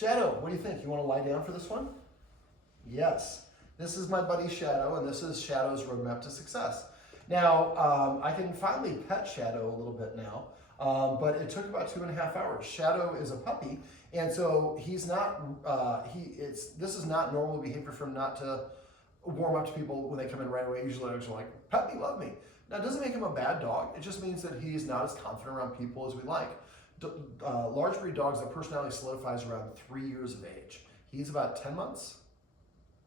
Shadow, what do you think? You want to lie down for this one? Yes. This is my buddy Shadow, and this is Shadow's roadmap to success. Now, I can finally pet Shadow a little bit now, but it took about 2.5 hours. Shadow is a puppy, and so he's not, this is not normal behavior for him not to warm up to people when they come in right away. Usually dogs are like, pet me, love me. Now, it doesn't make him a bad dog. It just means that he's not as confident around people as we like. Large breed dogs, their personality solidifies around 3 years of age. He's about 10 months?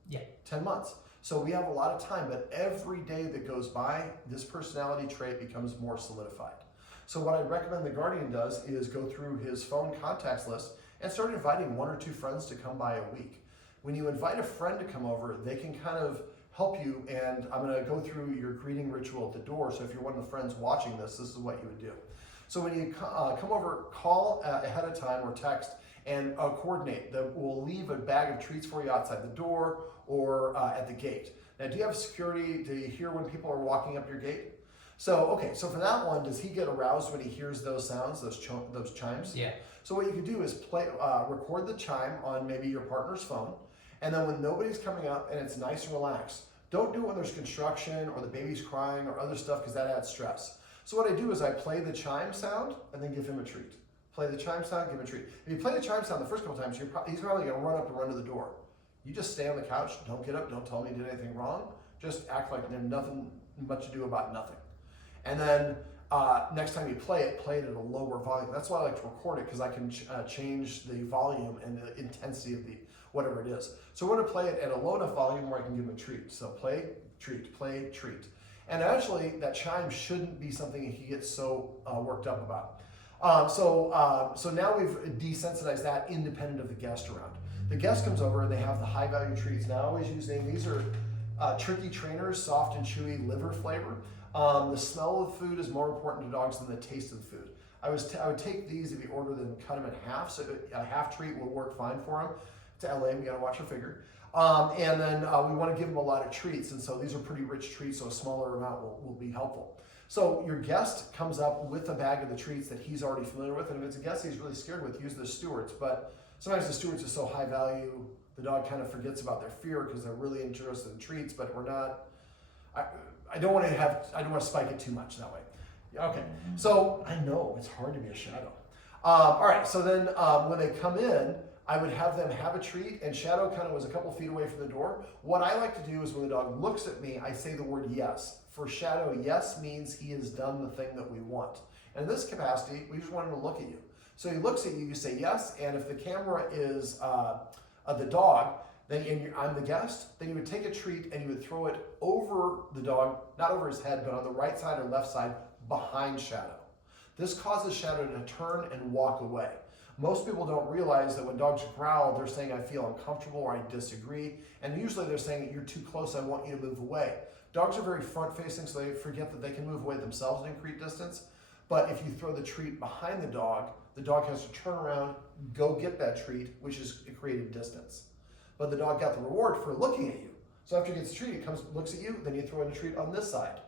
Yeah. 10 months. So we have a lot of time, but every day that goes by, this personality trait becomes more solidified. So what I'd recommend the Guardian does is go through his phone contacts list and start inviting 1 or 2 friends to come by a week. When you invite a friend to come over, they can kind of help you, and I'm going to go through your greeting ritual at the door. So if you're one of the friends watching this, this is what you would do. So when you come over, call ahead of time or text and coordinate. We'll leave a bag of treats for you outside the door or at the gate. Now, do you have security? Do you hear when people are walking up your gate? So, okay, so for that one, does he get aroused when he hears those sounds, those chimes? Yeah. So what you can do is record the chime on maybe your partner's phone, and then when nobody's coming up and it's nice and relaxed, don't do it when there's construction or the baby's crying or other stuff because that adds stress. So what I do is I play the chime sound and then give him a treat. Play the chime sound, give him a treat. If you play the chime sound the first couple times, he's probably going to run up and run to the door. You just stay on the couch, don't get up, don't tell him you did anything wrong. Just act like there's nothing much to do about nothing. And then next time you play it at a lower volume. That's why I like to record it, because I can change the volume and the intensity of the whatever it is. So we're going to play it at a low enough volume where I can give him a treat. So play, treat, play, treat. And actually, that chime shouldn't be something he gets so worked up about. So now we've desensitized that independent of the guest around. The guest comes over and they have the high value treats. Now I always use these are Tricky Trainers, soft and chewy liver flavor. The smell of the food is more important to dogs than the taste of the food. I would take these if you order them, cut them in half, so a half treat will work fine for them. To LA, we gotta watch our figure. And then we wanna give them a lot of treats, and so these are pretty rich treats, so a smaller amount will be helpful. So your guest comes up with a bag of the treats that he's already familiar with, and if it's a guest he's really scared with, use the Stewart's. But sometimes the Stewart's is so high value, the dog kind of forgets about their fear because they're really interested in treats, but we're not, I don't want to spike it too much that way. Okay, so I know it's hard to be a Shadow. All right, so then when they come in, I would have them have a treat, and Shadow kind of was a couple feet away from the door. What I like to do is when the dog looks at me, I say the word yes. For Shadow, yes means he has done the thing that we want. And in this capacity, we just want him to look at you. So he looks at you, you say yes, and if the camera is the dog, then I'm the guest, then you would take a treat and you would throw it over the dog, not over his head, but on the right side or left side behind Shadow. This causes Shadow to turn and walk away. Most people don't realize that when dogs growl, they're saying, I feel uncomfortable or I disagree. And usually they're saying, you're too close, I want you to move away. Dogs are very front-facing, so they forget that they can move away themselves and increase distance. But if you throw the treat behind the dog has to turn around, go get that treat, which is creating distance. But the dog got the reward for looking at you. So after he gets the treat, he comes, looks at you, then you throw in a treat on this side,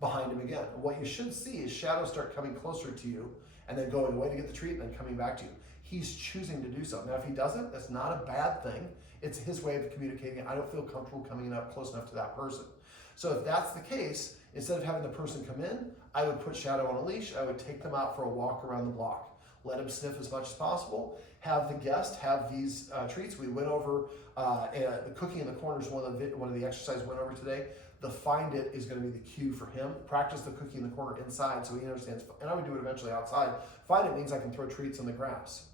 behind him again. And what you should see is Shadow start coming closer to you, and then going away to get the treat, and then coming back to you. He's choosing to do so. Now, if he doesn't, that's not a bad thing. It's his way of communicating, I don't feel comfortable coming up close enough to that person. So if that's the case, instead of having the person come in, I would put Shadow on a leash, I would take them out for a walk around the block. Let him sniff as much as possible. Have the guest have these treats. We went over the cooking in the corner is one of the exercises we went over today. The find it is going to be the cue for him. Practice the cooking in the corner inside so he understands, and I would do it eventually outside. Find it means I can throw treats on the grass.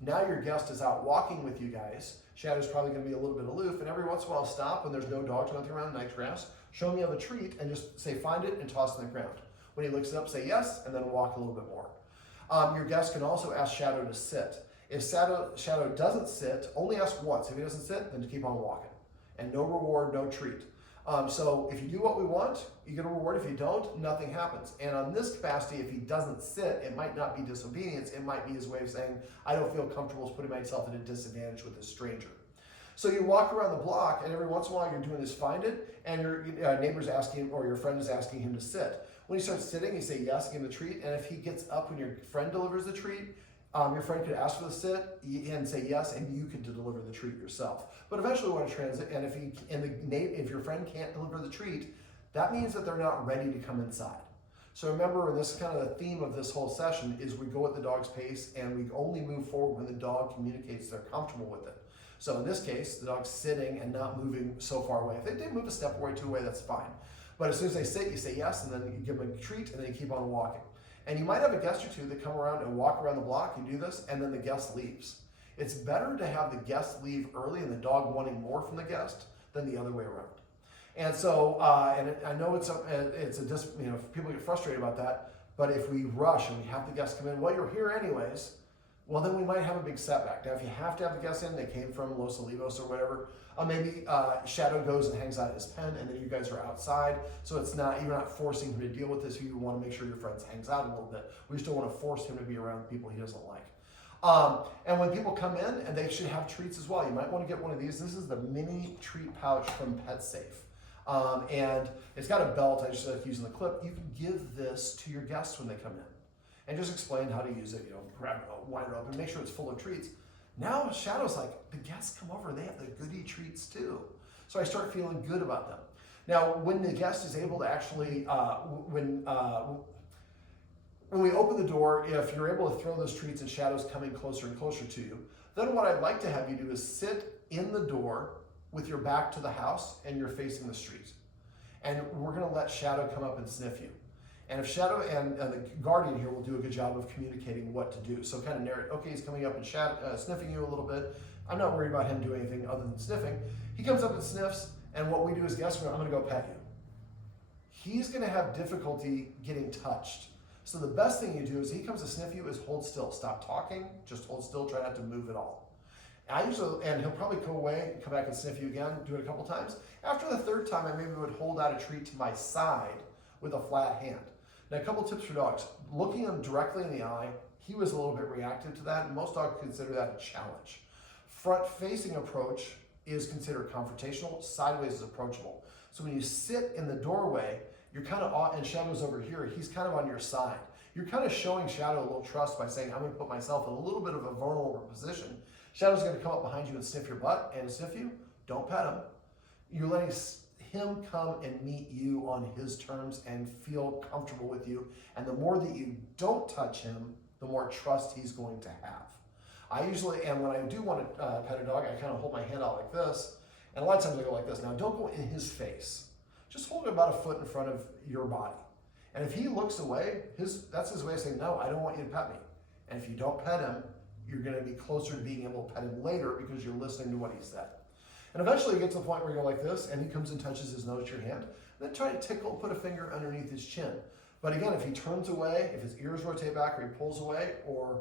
Now your guest is out walking with you guys. Shadow's probably going to be a little bit aloof, and every once in a while stop when there's no dogs running around, nice grass. Show him you have a treat and just say find it and toss it on the ground. When he looks it up, say yes, and then walk a little bit more. Your guest can also ask Shadow to sit. If Shadow doesn't sit, only ask once. If he doesn't sit, then keep on walking. And no reward, no treat. So if you do what we want, you get a reward. If you don't, nothing happens. And on this capacity, if he doesn't sit, it might not be disobedience. It might be his way of saying, I don't feel comfortable putting myself at a disadvantage with a stranger. So you walk around the block, and every once in a while you're doing this find it, and your neighbor's asking, or your friend is asking him to sit. When he starts sitting, you say yes, give him the treat, and if he gets up when your friend delivers the treat, Your friend could ask for the sit and say yes, and you could deliver the treat yourself. But eventually we want to transit, and if your friend can't deliver the treat, that means that they're not ready to come inside. So remember, and this is kind of the theme of this whole session, is we go at the dog's pace, and we only move forward when the dog communicates they're comfortable with it. So in this case, the dog's sitting and not moving so far away. If they did move a step away, 2 away, that's fine. But as soon as they sit, you say yes, and then you give them a treat, and then you keep on walking. And you might have a guest or two that come around and walk around the block, you do this, and then the guest leaves. It's better to have the guest leave early and the dog wanting more from the guest than the other way around. And so, I know people get frustrated about that, but if we rush and we have the guests come in, well, you're here anyways, well, then we might have a big setback. Now, if you have to have the guests in, they came from Los Olivos or whatever, maybe Shadow goes and hangs out at his pen, and then you guys are outside, so you're not forcing him to deal with this. You want to make sure your friend hangs out a little bit. We just don't want to force him to be around people he doesn't like. And when people come in, and they should have treats as well. You might want to get one of these. This is the mini treat pouch from PetSafe. And it's got a belt. I just like using the clip. You can give this to your guests when they come in and just explain how to use it. Grab it, wind it up, and make sure it's full of treats. Now Shadow's like, the guests come over, they have the goodie treats too. So I start feeling good about them. Now, when the guest is able to actually, when we open the door, if you're able to throw those treats and Shadow's coming closer and closer to you, then what I'd like to have you do is sit in the door with your back to the house and you're facing the street. And we're gonna let Shadow come up and sniff you. And if Shadow and the guardian here will do a good job of communicating what to do. So kind of narrate, okay, he's coming up and sniffing you a little bit. I'm not worried about him doing anything other than sniffing. He comes up and sniffs, and what we do is, guess what, I'm gonna go pet you. He's gonna have difficulty getting touched. So the best thing you do is he comes to sniff you is hold still. Stop talking, just hold still, try not to move at all. And he'll probably go away, come back and sniff you again, do it a couple times. After the third time, I maybe would hold out a treat to my side with a flat hand. Now, a couple tips for dogs. Looking him directly in the eye, he was a little bit reactive to that, and most dogs consider that a challenge. Front-facing approach is considered confrontational, sideways is approachable. So when you sit in the doorway, you're kind of, and Shadow's over here, he's kind of on your side. You're kind of showing Shadow a little trust by saying, I'm gonna put myself in a little bit of a vulnerable position. Shadow's gonna come up behind you and sniff your butt and sniff you. Don't pet him. You're letting him come and meet you on his terms and feel comfortable with you. And the more that you don't touch him, the more trust he's going to have. I usually, and when I do want to pet a dog, I kind of hold my hand out like this. And a lot of times I go like this. Now, don't go in his face. Just hold it about a foot in front of your body. And if he looks away, that's his way of saying, no, I don't want you to pet me. And if you don't pet him, you're going to be closer to being able to pet him later because you're listening to what he said. And eventually you get to the point where you're like this, and he comes and touches his nose to your hand, then try to tickle, put a finger underneath his chin. But again, if he turns away, if his ears rotate back or he pulls away, or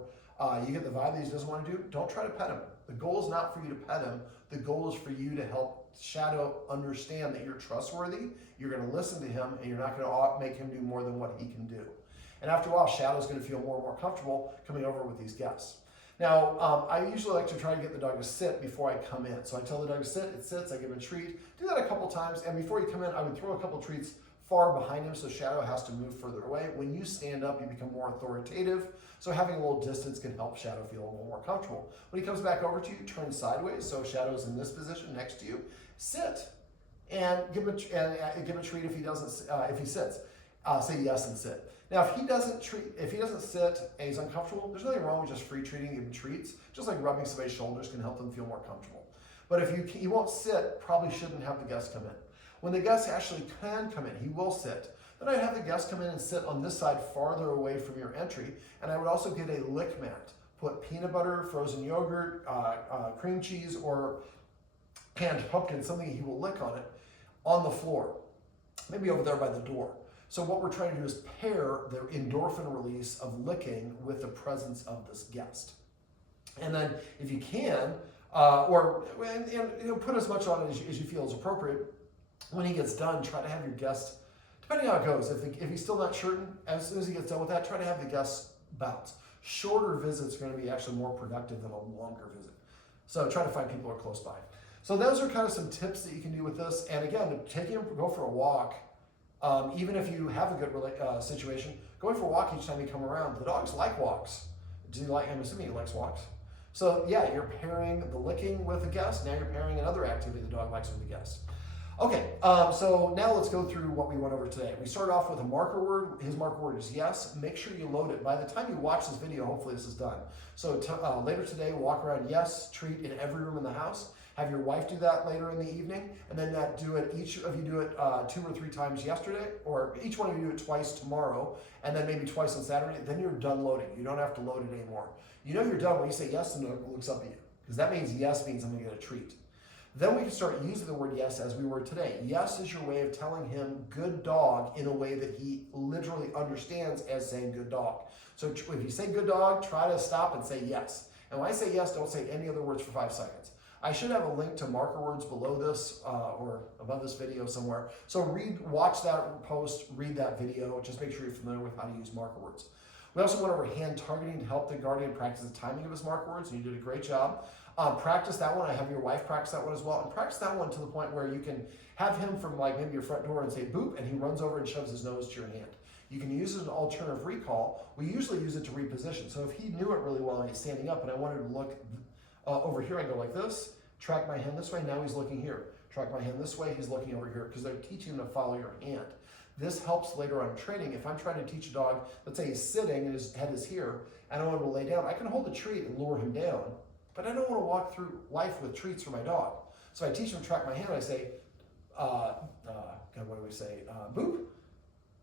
you get the vibe that he doesn't want to do, don't try to pet him. The goal is not for you to pet him. The goal is for you to help Shadow understand that you're trustworthy, you're going to listen to him, and you're not going to make him do more than what he can do. And after a while, Shadow's going to feel more and more comfortable coming over with these guests. Now, I usually like to try to get the dog to sit before I come in. So I tell the dog to sit, it sits, I give him a treat. Do that a couple times, and before you come in, I would throw a couple treats far behind him so Shadow has to move further away. When you stand up, you become more authoritative, so having a little distance can help Shadow feel a little more comfortable. When he comes back over to you, turn sideways, so Shadow's in this position next to you. Sit, and give him a treat if he doesn't. If he sits, say yes and sit. Now, if he doesn't sit and he's uncomfortable, there's nothing wrong with just free treating him treats. Just like rubbing somebody's shoulders can help them feel more comfortable. But if he won't sit, probably shouldn't have the guest come in. When the guest actually can come in, he will sit. Then I'd have the guest come in and sit on this side farther away from your entry, and I would also get a lick mat. Put peanut butter, frozen yogurt, cream cheese, or canned pumpkin, something he will lick on it, on the floor, maybe over there by the door. So what we're trying to do is pair the endorphin release of licking with the presence of this guest. And then if you can, put as much on it as you feel is appropriate. When he gets done, try to have your guest, depending on how it goes, if he's still not certain, as soon as he gets done with that, try to have the guest bounce. Shorter visits are going to be actually more productive than a longer visit. So try to find people who are close by. So those are kind of some tips that you can do with this. And again, go for a walk. Even if you have a good situation, going for a walk each time you come around. The dogs like walks. I'm assuming he likes walks. So yeah, you're pairing the licking with a guest. Now you're pairing another activity the dog likes with a guest. Okay, so now let's go through what we went over today. We started off with a marker word. His marker word is yes. Make sure you load it. By the time you watch this video, hopefully this is done. So later today, walk around yes, treat in every room in the house. Have your wife do that later in the evening, and then each of you do it 2 or 3 times yesterday, or each one of you do it twice tomorrow, and then maybe twice on Saturday. Then you're done loading. You don't have to load it anymore. You know you're done when you say yes and it looks up at you, because that means yes means I'm going to get a treat. Then we can start using the word yes as we were today. Yes is your way of telling him good dog in a way that he literally understands as saying good dog. So if you say good dog, try to stop and say yes. And when I say yes, don't say any other words for 5 seconds. I should have a link to marker words below this or above this video somewhere. So watch that post, read that video. Just make sure you're familiar with how to use marker words. We also went over hand targeting to help the guardian practice the timing of his marker words, and you did a great job. Practice that one. I have your wife practice that one as well, and practice that one to the point where you can have him from like maybe your front door and say boop, and he runs over and shoves his nose to your hand. You can use it as an alternative recall. We usually use it to reposition. So if he knew it really well and he's standing up and I wanted to look over here, I go like this, track my hand this way, now he's looking here. Track my hand this way, he's looking over here, because they're teaching him to follow your hand. This helps later on in training. If I'm trying to teach a dog, let's say he's sitting and his head is here, and I want him to lay down, I can hold a treat and lure him down, but I don't want to walk through life with treats for my dog. So I teach him to track my hand, I say, what do we say, boop,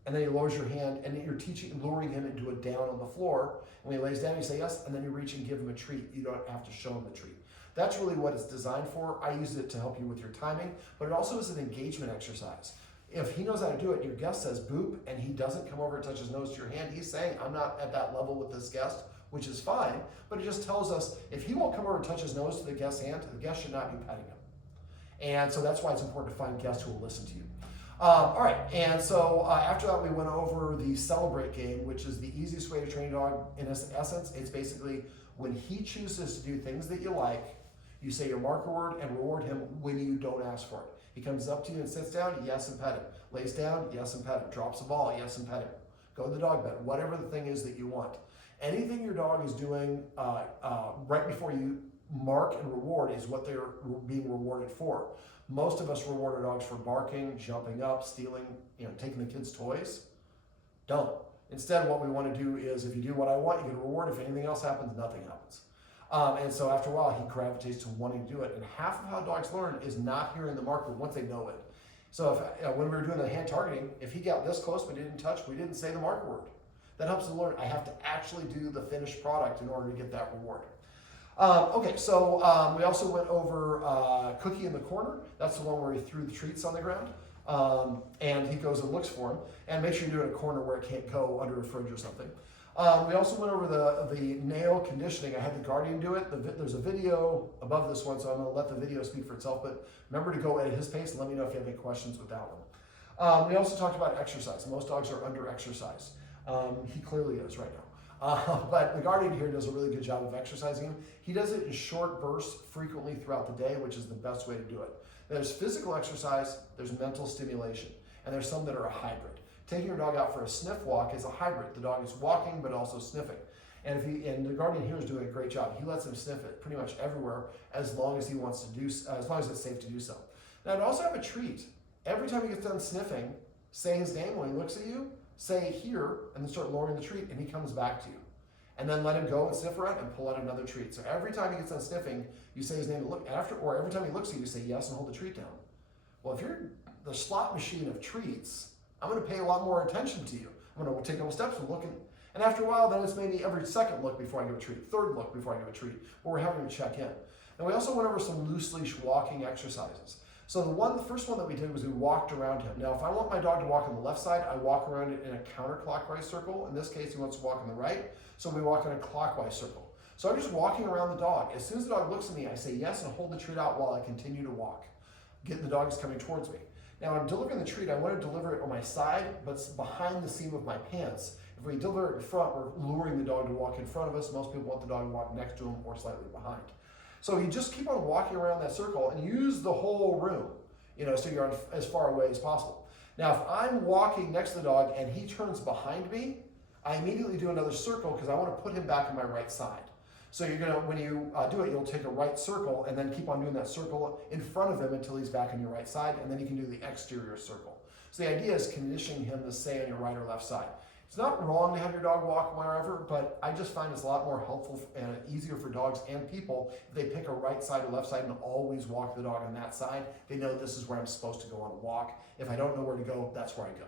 and then he lowers your hand, and you're luring him into a down on the floor, and when he lays down, you say yes, and then you reach and give him a treat. You don't have to show him the treat. That's really what it's designed for. I use it to help you with your timing, but it also is an engagement exercise. If he knows how to do it, your guest says boop, and he doesn't come over and touch his nose to your hand, he's saying, I'm not at that level with this guest, which is fine, but it just tells us if he won't come over and touch his nose to the guest's hand, the guest should not be petting him. And so that's why it's important to find guests who will listen to you. All right, and so after that, we went over the celebrate game, which is the easiest way to train a dog. In essence, it's basically when he chooses to do things that you like, you say your marker word and reward him when you don't ask for it. He comes up to you and sits down, yes, and pet him. Lays down, yes, and pet him. Drops a ball, yes, and pet him. Go to the dog bed, whatever the thing is that you want. Anything your dog is doing right before you mark and reward is what they're being rewarded for. Most of us reward our dogs for barking, jumping up, stealing, taking the kids' toys. Don't. Instead, what we want to do is if you do what I want, you get a reward. If anything else happens, nothing happens. And so after a while, he gravitates to wanting to do it. And half of how dogs learn is not hearing the marker once they know it. So if, when we were doing the hand targeting, if he got this close but didn't touch, we didn't say the marker word. That helps him learn. I have to actually do the finished product in order to get that reward. Okay, so we also went over Cookie in the corner. That's the one where he threw the treats on the ground. And he goes and looks for them. And make sure you do it in a corner where it can't go under a fridge or something. We also went over the nail conditioning. I had the guardian do it. There's a video above this one, so I'm going to let the video speak for itself. But remember to go at his pace and let me know if you have any questions with that one. We also talked about exercise. Most dogs are under exercise. He clearly is right now. But the guardian here does a really good job of exercising him. He does it in short bursts frequently throughout the day, which is the best way to do it. There's physical exercise, there's mental stimulation, and there's some that are a hybrid. Taking your dog out for a sniff walk is a hybrid. The dog is walking but also sniffing. And the guardian here is doing a great job. He lets him sniff it pretty much everywhere as long as he wants to do, as long as it's safe to do so. Now, I'd also have a treat. Every time he gets done sniffing, say his name when he looks at you, say here, and then start lowering the treat, and he comes back to you. And then let him go and sniff around and pull out another treat. So every time he gets done sniffing, you say his name and look after, or every time he looks at you, you say yes and hold the treat down. Well, if you're the slot machine of treats, I'm going to pay a lot more attention to you. I'm going to take a couple steps and look, and after a while, then it's maybe every second look before I give a treat, third look before I give a treat, but we're having to check in. And we also went over some loose leash walking exercises. So the first one that we did was we walked around him. Now, if I want my dog to walk on the left side, I walk around it in a counterclockwise circle. In this case, he wants to walk on the right, so we walk in a clockwise circle. So I'm just walking around the dog. As soon as the dog looks at me, I say yes and hold the treat out while I continue to walk. The dog is coming towards me. Now, when I'm delivering the treat, I want to deliver it on my side, but it's behind the seam of my pants. If we deliver it in front, we're luring the dog to walk in front of us. Most people want the dog to walk next to him or slightly behind. So you just keep on walking around that circle and use the whole room, so you're as far away as possible. Now, if I'm walking next to the dog and he turns behind me, I immediately do another circle because I want to put him back on my right side. So you're gonna, when you do it, you'll take a right circle and then keep on doing that circle in front of him until he's back on your right side, and then you can do the exterior circle. So the idea is conditioning him to stay on your right or left side. It's not wrong to have your dog walk wherever, but I just find it's a lot more helpful and easier for dogs and people if they pick a right side or left side and always walk the dog on that side. They know this is where I'm supposed to go on a walk. If I don't know where to go, that's where I go.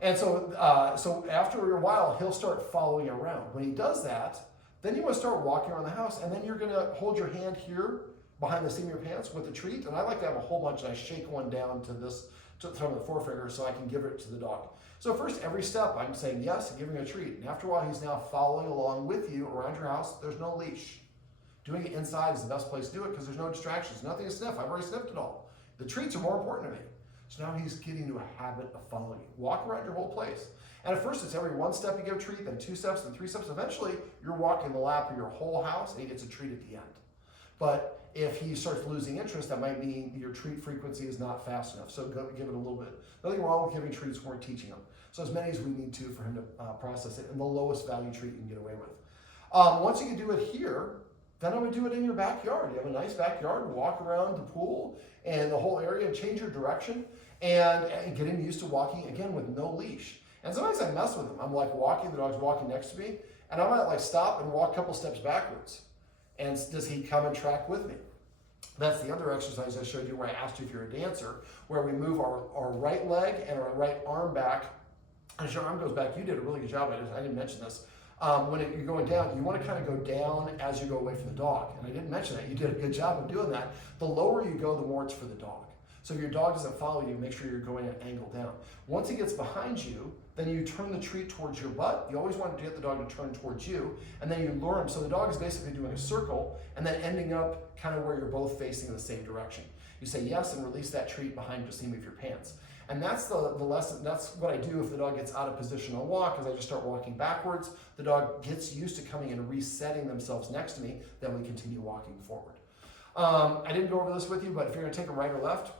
And so after a while, he'll start following around. When he does that, then you want to start walking around the house, and then you're going to hold your hand here behind the seam of your pants with the treat. And I like to have a whole bunch, and I shake one down to this, from the forefinger, so I can give it to the dog. So first, every step, I'm saying yes and giving a treat. And after a while, he's now following along with you around your house. There's no leash. Doing it inside is the best place to do it because there's no distractions. Nothing to sniff. I've already sniffed it all. The treats are more important to me. So now he's getting into a habit of following you. Walk around your whole place. And at first, it's every one step you give a treat, then 2 steps, then 3 steps. Eventually, you're walking the lap of your whole house, and he gets a treat at the end. But if he starts losing interest, that might mean your treat frequency is not fast enough. So go, give it a little bit. Nothing wrong with giving treats when we're teaching him. So as many as we need to for him to process it, and the lowest value treat you can get away with. Once you can do it here, then I'm going to do it in your backyard. You have a nice backyard, walk around the pool and the whole area and change your direction and get him used to walking, again, with no leash. And sometimes I mess with him. I'm like walking, the dog's walking next to me, and I might like stop and walk a couple steps backwards. And does he come and track with me? That's the other exercise I showed you where I asked you if you're a dancer, where we move our right leg and our right arm back. As your arm goes back, you did a really good job. I didn't mention this. When you're going down, you want to kind of go down as you go away from the dog. And I didn't mention that. You did a good job of doing that. The lower you go, the more it's for the dog. So if your dog doesn't follow you, make sure you're going at an angle down. Once he gets behind you, then you turn the treat towards your butt. You always want to get the dog to turn towards you, and then you lure him. So the dog is basically doing a circle and then ending up kind of where you're both facing in the same direction. You say yes and release that treat behind the seam of your pants. And that's the lesson. That's what I do if the dog gets out of position on walk, is I just start walking backwards. The dog gets used to coming and resetting themselves next to me. Then we continue walking forward. I didn't go over this with you, but if you're going to take a right or left,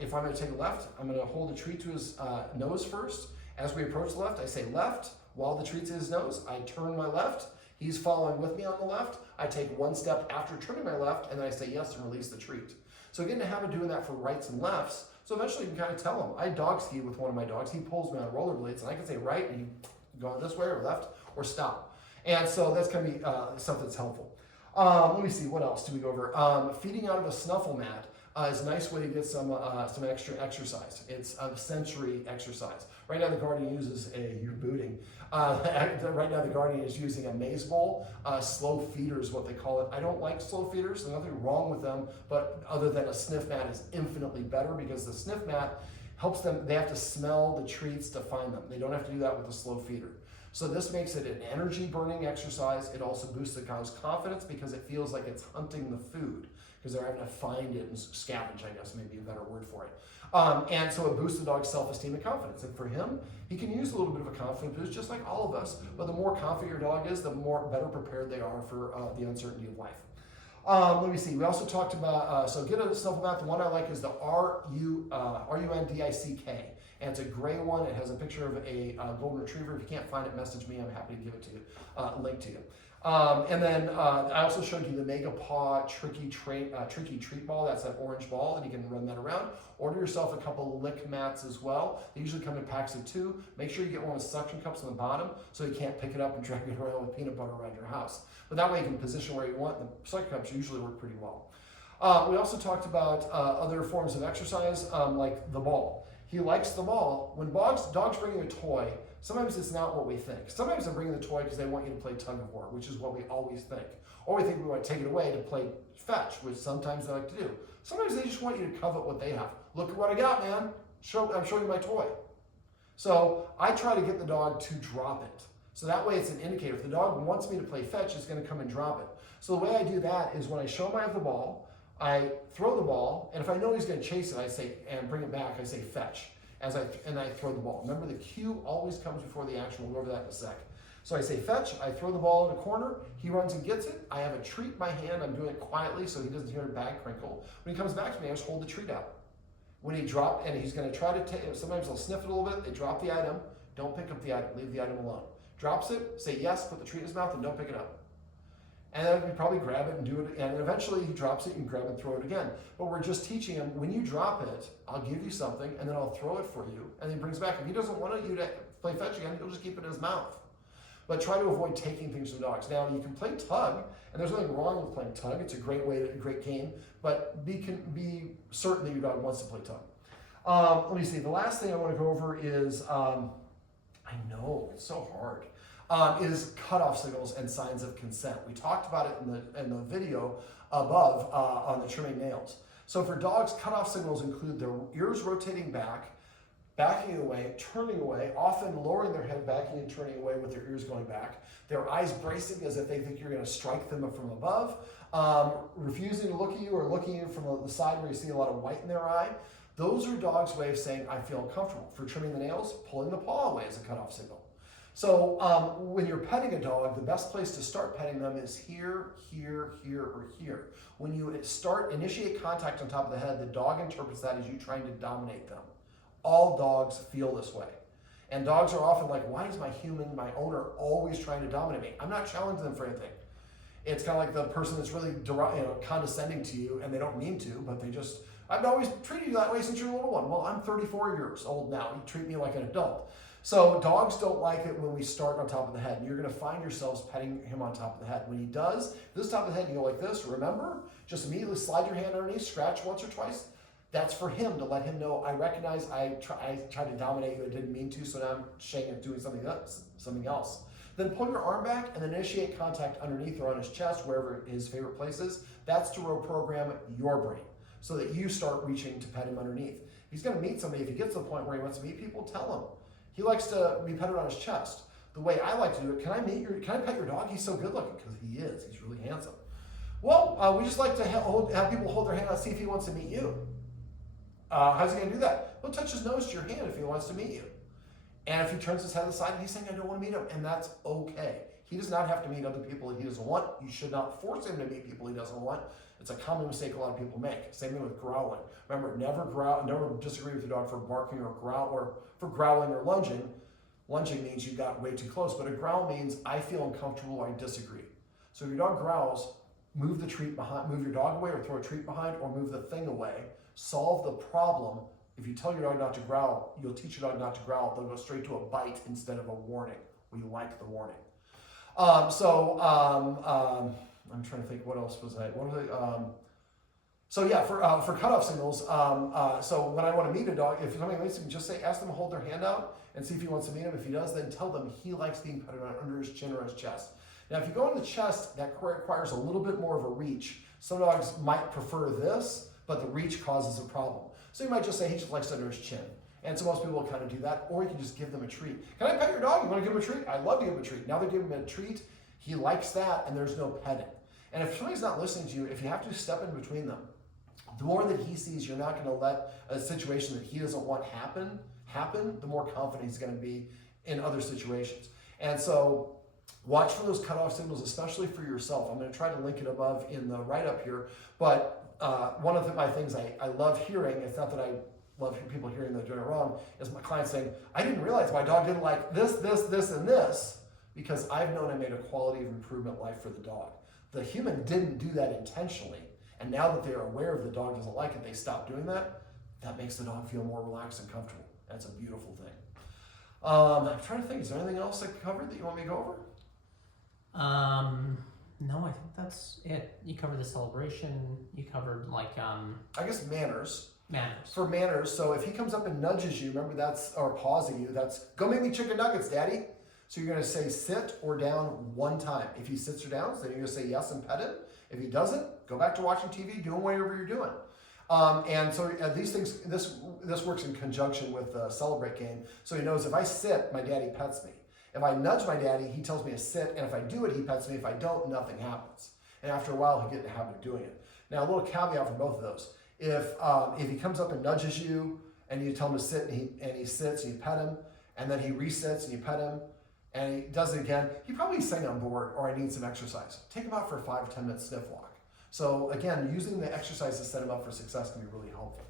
if I'm going to take a left, I'm going to hold the treat to his nose first. As we approach the left, I say left. While the treat's in his nose, I turn my left. He's following with me on the left. I take one step after turning my left, and then I say yes and release the treat. So getting a habit of doing that for rights and lefts. So eventually you can kind of tell him. I dog ski with one of my dogs. He pulls me on rollerblades, and I can say right, and you go this way or left or stop. And so that's going to be something that's helpful. Let me see, what else do we go over? Feeding out of a snuffle mat is a nice way to get some extra exercise. It's a sensory exercise. Right now the Guardian uses you're booting. Right now the Guardian is using a maze bowl. Slow feeder is what they call it. I don't like slow feeders. There's nothing wrong with them, but other than a sniff mat is infinitely better, because the sniff mat helps them, they have to smell the treats to find them. They don't have to do that with a slow feeder. So this makes it an energy burning exercise. It also boosts the dog's confidence because it feels like it's hunting the food, because they're having to find it and scavenge, I guess, maybe a better word for it. And so it boosts the dog's self-esteem and confidence. And for him, he can use a little bit of a confidence boost, just like all of us. But the more confident your dog is, the better prepared they are for the uncertainty of life. Let me see. We also talked about, so get a snuffle mat. The one I like is the RUNDICK. And it's a gray one. It has a picture of a golden retriever. If you can't find it, message me. I'm happy to give it to you, link to you. And then I also showed you the Mega Paw Tricky Treat Ball. That's that orange ball, and you can run that around. Order yourself a couple of lick mats as well. They usually come in packs of 2. Make sure you get one with suction cups on the bottom so you can't pick it up and drag it around with peanut butter around your house. But that way you can position where you want. The suction cups usually work pretty well. We also talked about other forms of exercise, like the ball. He likes the ball. When dogs bring you a toy, sometimes it's not what we think. Sometimes they're bringing the toy because they want you to play tug of war, which is what we always think. Or we think we want to take it away to play fetch, which sometimes they like to do. Sometimes they just want you to covet what they have. Look at what I got, man. I'm showing you my toy. So I try to get the dog to drop it. So that way it's an indicator. If the dog wants me to play fetch, it's going to come and drop it. So the way I do that is when I show him I have the ball, I throw the ball, and if I know he's going to chase it, I say, and bring it back, I say fetch, and I throw the ball. Remember, the cue always comes before the action. We'll go over that in a sec. So I say fetch, I throw the ball in a corner, he runs and gets it, I have a treat in my hand, I'm doing it quietly so he doesn't hear a bag crinkle. When he comes back to me, I just hold the treat out. When he drops, and he's going to try to take, sometimes they'll sniff it a little bit, they drop the item, Don't pick up the item, leave the item alone. Drops it, say yes, put the treat in his mouth, and don't pick it up. And then you probably grab it and do it, and eventually he drops it, you can grab it and throw it again. But we're just teaching him, when you drop it, I'll give you something, and then I'll throw it for you, and then he brings it back. If he doesn't want you to play fetch again, he'll just keep it in his mouth. But try to avoid taking things from dogs. Now, you can play tug, and there's nothing wrong with playing tug. It's a great great game, but be certain that your dog wants to play tug. Let me see, the last thing I want to go over is, I know, it's so hard. Is cutoff signals and signs of consent. We talked about it in the video above on the trimming nails. So for dogs, cutoff signals include their ears rotating back, backing away, turning away, often lowering their head, backing and turning away with their ears going back, their eyes bracing as if they think you're going to strike them from above, refusing to look at you or looking at you from the side where you see a lot of white in their eye. Those are dogs' way of saying, I feel uncomfortable. For trimming the nails, pulling the paw away is a cutoff signal. So when you're petting a dog, the best place to start petting them is here, here, here, or here. When you initiate contact on top of the head, the dog interprets that as you trying to dominate them. All dogs feel this way. And dogs are often like, why is my owner, always trying to dominate me? I'm not challenging them for anything. It's kind of like the person that's really condescending to you, and they don't mean to, but I've always treated you that way since you're a little one. Well, I'm 34 years old now. You treat me like an adult. So dogs don't like it when we start on top of the head. And you're going to find yourselves petting him on top of the head. When he does, this top of the head, you go like this. Remember, just immediately slide your hand underneath, scratch once or twice. That's for him to let him know, I recognize I tried to dominate you. I didn't mean to, so now I'm ashamed of doing something else. Then pull your arm back and then initiate contact underneath or on his chest, wherever his favorite place is. That's to reprogram your brain so that you start reaching to pet him underneath. He's going to meet somebody. If he gets to the point where he wants to meet people, tell him. He likes to be petted on his chest. The way I like to do it, can I pet your dog? He's so good looking, because he is. He's really handsome. Well, we just like to have people hold their hand out, see if he wants to meet you. How's he going to do that? He'll touch his nose to your hand if he wants to meet you. And if he turns his head aside, he's saying, I don't want to meet him, and that's okay. He does not have to meet other people he doesn't want. You should not force him to meet people he doesn't want. It's a common mistake a lot of people make. Same thing with growling. Remember, never disagree with your dog for barking or for growling or lunging. Lunging means you got way too close, but a growl means I feel uncomfortable or I disagree. So if your dog growls, move the treat behind, move your dog away or throw a treat behind or move the thing away. Solve the problem. If you tell your dog not to growl, you'll teach your dog not to growl. They'll go straight to a bite instead of a warning. We like the warning. I'm trying to think what else was I. So yeah, for cutoff signals. So when I want to meet a dog, if somebody meets him, just ask them to hold their hand out and see if he wants to meet him. If he does, then tell them he likes being petted under his chin or his chest. Now, if you go on the chest, that requires a little bit more of a reach. Some dogs might prefer this, but the reach causes a problem. So you might just say he just likes under his chin. And so most people will kind of do that, or you can just give them a treat. Can I pet your dog? You want to give him a treat? I'd love to give him a treat. Now they're giving him a treat. He likes that, and there's no petting. And if somebody's not listening to you, if you have to step in between them, the more that he sees you're not going to let a situation that he doesn't want happen, the more confident he's going to be in other situations. And so watch for those cutoff signals, especially for yourself. I'm going to try to link it above in the write-up here. But one of my things I love hearing, it's not that I love people hearing they're doing it wrong, is my clients saying, I didn't realize my dog didn't like this, and this, because I've known I made a quality of improvement life for the dog. The human didn't do that intentionally. And now that they're aware of the dog doesn't like it, they stop doing that. That makes the dog feel more relaxed and comfortable. That's a beautiful thing. I'm trying to think, is there anything else I covered that you want me to go over? No, I think that's it. You covered the celebration. You covered I guess manners. Manners. For manners, so if he comes up and nudges you, remember or pausing you, that's, go make me chicken nuggets, daddy. So you're going to say sit or down one time. If he sits or downs, then you're going to say yes and pet him. If he doesn't, go back to watching TV, doing whatever you're doing. And so these things, this works in conjunction with the celebrate game. So he knows if I sit, my daddy pets me. If I nudge my daddy, he tells me to sit, and if I do it, he pets me. If I don't, nothing happens. And after a while, he'll get in the habit of doing it. Now, a little caveat for both of those. If he comes up and nudges you, and you tell him to sit, and he sits, and you pet him, and then he resits, and you pet him, and he does it again, he probably saying I'm bored, or I need some exercise. Take him out for a 5 or 10 minute sniff walk. So again, using the exercise to set him up for success can be really helpful.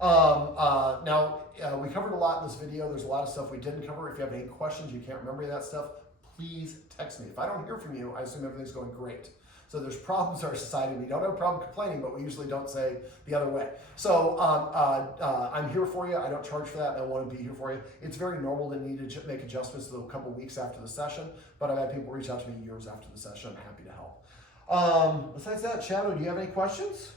We covered a lot in this video. There's a lot of stuff we didn't cover. If you have any questions, you can't remember any of that stuff, please text me. If I don't hear from you, I assume everything's going great. So there's problems in our society. We don't have a problem complaining, but we usually don't say the other way. So I'm here for you. I don't charge for that. I want to be here for you. It's very normal to need to make adjustments a couple weeks after the session, but I've had people reach out to me years after the session. I'm happy to help. Besides that, Shadow, do you have any questions?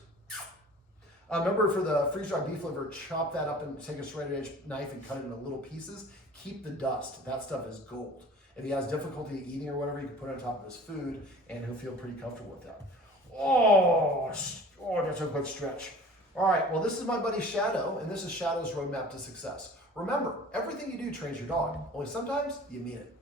Remember, for the freeze-dried beef liver, chop that up and take a straight edge knife and cut it into little pieces. Keep the dust. That stuff is gold. If he has difficulty eating or whatever, you can put it on top of his food, and he'll feel pretty comfortable with that. Oh, that's a good stretch. All right, well, this is my buddy Shadow, and this is Shadow's roadmap to success. Remember, everything you do trains your dog. Only sometimes you mean it.